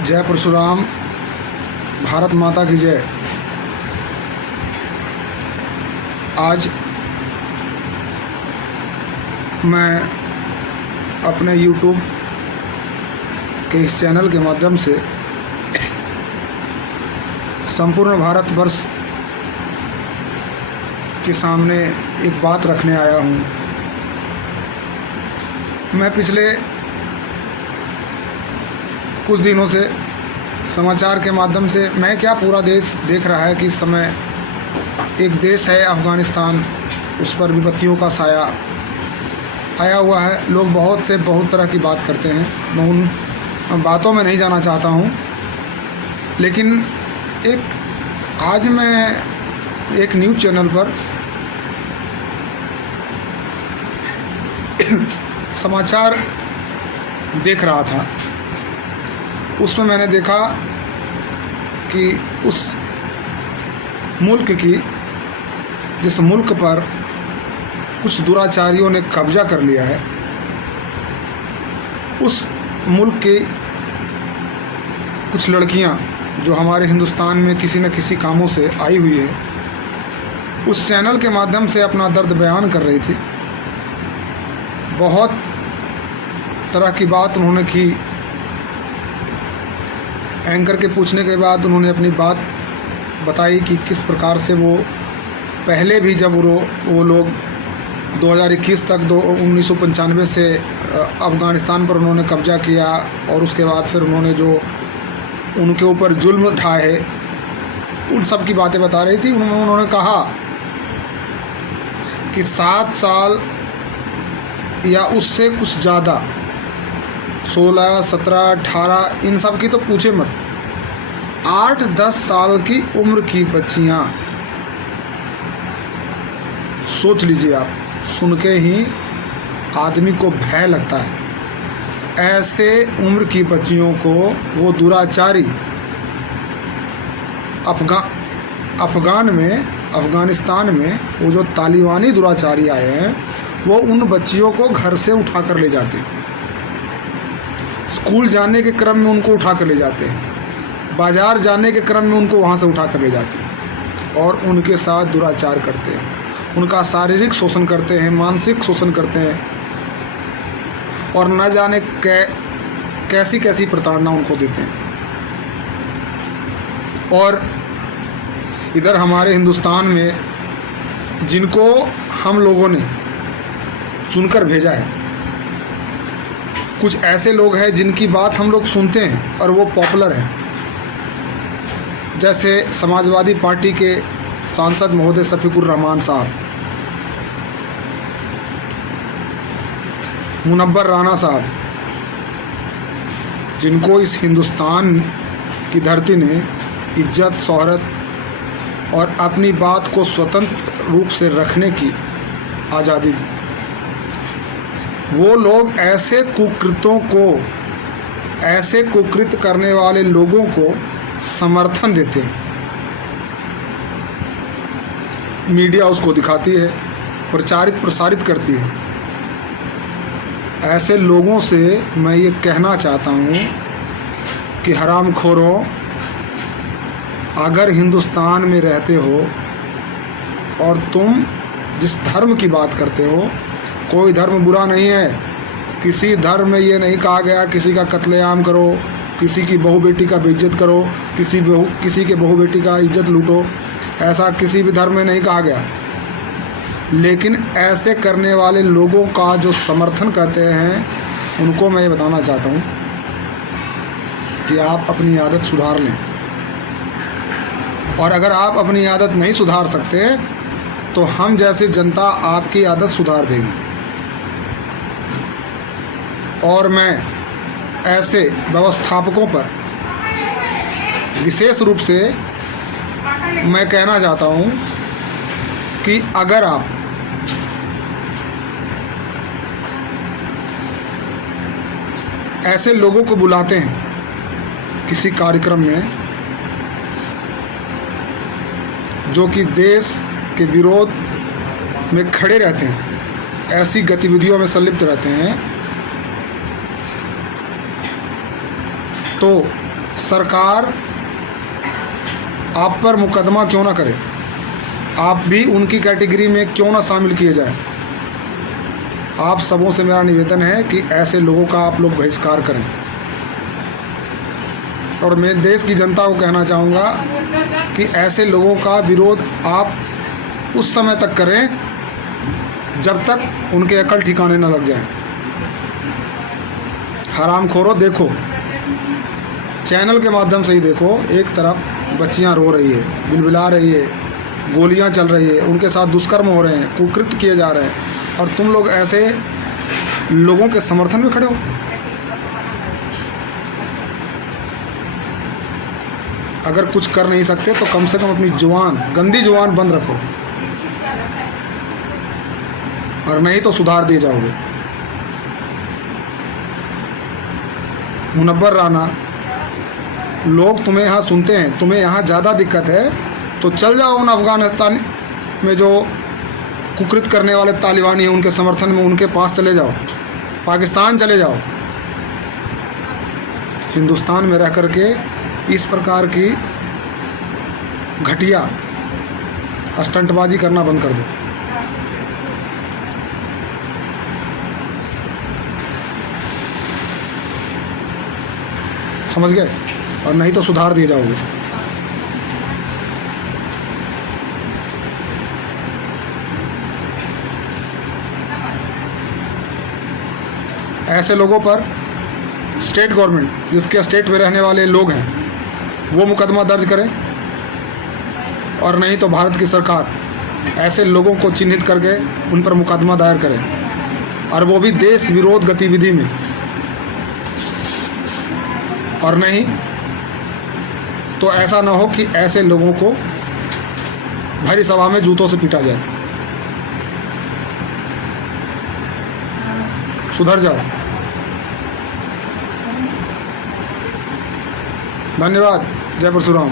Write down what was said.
जय परशुराम, भारत माता की जय। आज मैं अपने YouTube के इस चैनल के माध्यम से संपूर्ण भारतवर्ष के सामने एक बात रखने आया हूँ। मैं पिछले कुछ दिनों से समाचार के माध्यम से क्या पूरा देश देख रहा है कि इस समय एक देश है अफ़गानिस्तान, उस पर विपत्तियों का साया आया हुआ है। लोग बहुत तरह की बात करते हैं, मैं उन बातों में नहीं जाना चाहता हूँ। लेकिन आज मैं एक न्यूज़ चैनल पर समाचार देख रहा था। उसमें मैंने देखा कि उस मुल्क की जिस मुल्क पर कुछ दुराचारियों ने कब्जा कर लिया है, उस मुल्क की कुछ लड़कियां जो हमारे हिंदुस्तान में किसी न किसी कामों से आई हुई है, उस चैनल के माध्यम से अपना दर्द बयान कर रही थी। बहुत तरह की बात उन्होंने की। एंकर के पूछने के बाद उन्होंने अपनी बात बताई कि किस प्रकार से वो पहले भी जब वो लोग 2021 तक 1995 से अफ़गानिस्तान पर उन्होंने कब्जा किया, और उसके बाद फिर उन्होंने जो उनके ऊपर जुल्म उठाए, उन सब की बातें बता रही थी। उन्होंने कहा कि 7 साल या उससे कुछ ज़्यादा, 16, 17, 18, इन सब की तो पूछे मत, 8-10 साल की उम्र की बच्चियां, सोच लीजिए आप, सुन के ही आदमी को भय लगता है। ऐसे उम्र की बच्चियों को वो दुराचारी अफ़गानिस्तान में वो जो तालिबानी दुराचारी आए हैं, वो उन बच्चियों को घर से उठा कर ले जाते हैं, स्कूल जाने के क्रम में उनको उठा कर ले जाते हैं, बाज़ार जाने के क्रम में उनको वहाँ से उठा कर ले जाते हैं और उनके साथ दुराचार करते हैं, उनका शारीरिक शोषण करते हैं, मानसिक शोषण करते हैं, और न जाने कैसी कैसी प्रताड़ना उनको देते हैं। और इधर हमारे हिंदुस्तान में जिनको हम लोगों ने चुनकर भेजा है, कुछ ऐसे लोग हैं जिनकी बात हम लोग सुनते हैं और वो पॉपुलर हैं, जैसे समाजवादी पार्टी के सांसद महोदय शफीकुर रहमान साहब, मुनव्वर राना साहब, जिनको इस हिंदुस्तान की धरती ने इज्जत, शोहरत और अपनी बात को स्वतंत्र रूप से रखने की आज़ादी दी। वो लोग ऐसे कुकृत करने वाले लोगों को समर्थन देते हैं। मीडिया उसको दिखाती है, प्रसारित करती है। ऐसे लोगों से मैं ये कहना चाहता हूँ कि हरामखोरों, अगर हिंदुस्तान में रहते हो और तुम जिस धर्म की बात करते हो, कोई धर्म बुरा नहीं है, किसी धर्म में ये नहीं कहा गया किसी का कत्लेआम करो, किसी की बहू बेटी का बेइज्जत करो, किसी के बहू बेटी का इज्जत लूटो, ऐसा किसी भी धर्म में नहीं कहा गया। लेकिन ऐसे करने वाले लोगों का जो समर्थन करते हैं, उनको मैं ये बताना चाहता हूँ कि आप अपनी आदत सुधार लें, और अगर आप अपनी आदत नहीं सुधार सकते तो हम जैसे जनता आपकी आदत सुधार देगी। और मैं ऐसे व्यवस्थापकों पर विशेष रूप से मैं कहना चाहता हूँ कि अगर आप ऐसे लोगों को बुलाते हैं किसी कार्यक्रम में जो कि देश के विरोध में खड़े रहते हैं, ऐसी गतिविधियों में संलिप्त रहते हैं, तो सरकार आप पर मुकदमा क्यों ना करे, आप भी उनकी कैटेगरी में क्यों ना शामिल किए जाए। आप सबों से मेरा निवेदन है कि ऐसे लोगों का आप लोग बहिष्कार करें। और मैं देश की जनता को कहना चाहूँगा कि ऐसे लोगों का विरोध आप उस समय तक करें जब तक उनके अकल ठिकाने न लग जाए। हरामखोरों, देखो, चैनल के माध्यम से ही देखो, एक तरफ बच्चियां रो रही है, बिलबिला रही है, गोलियां चल रही है, उनके साथ दुष्कर्म हो रहे हैं, कुकृत्य किए जा रहे हैं, और तुम लोग ऐसे लोगों के समर्थन में खड़े हो। अगर कुछ कर नहीं सकते तो कम से कम अपनी जुबान, गंदी जुबान बंद रखो, और नहीं तो सुधार दिए जाओगे। मुनव्वर राना, लोग तुम्हें यहाँ सुनते हैं, तुम्हें यहाँ ज़्यादा दिक्कत है तो चल जाओ उन अफ़गानिस्तान में जो कुकृत करने वाले तालिबानी हैं उनके समर्थन में, उनके पास चले जाओ, पाकिस्तान चले जाओ। हिंदुस्तान में रह करके इस प्रकार की घटिया स्टंटबाजी करना बंद कर दो। समझ गए? और नहीं तो सुधार दिए जाओगे। ऐसे लोगों पर स्टेट गवर्नमेंट, जिसके स्टेट में रहने वाले लोग हैं, वो मुकदमा दर्ज करें, और नहीं तो भारत की सरकार ऐसे लोगों को चिन्हित करके उन पर मुकदमा दायर करे, और वो भी देश विरोध गतिविधि में। और नहीं तो ऐसा ना हो कि ऐसे लोगों को भरी सभा में जूतों से पीटा जाए। सुधर जाओ। धन्यवाद। जय परशुराम।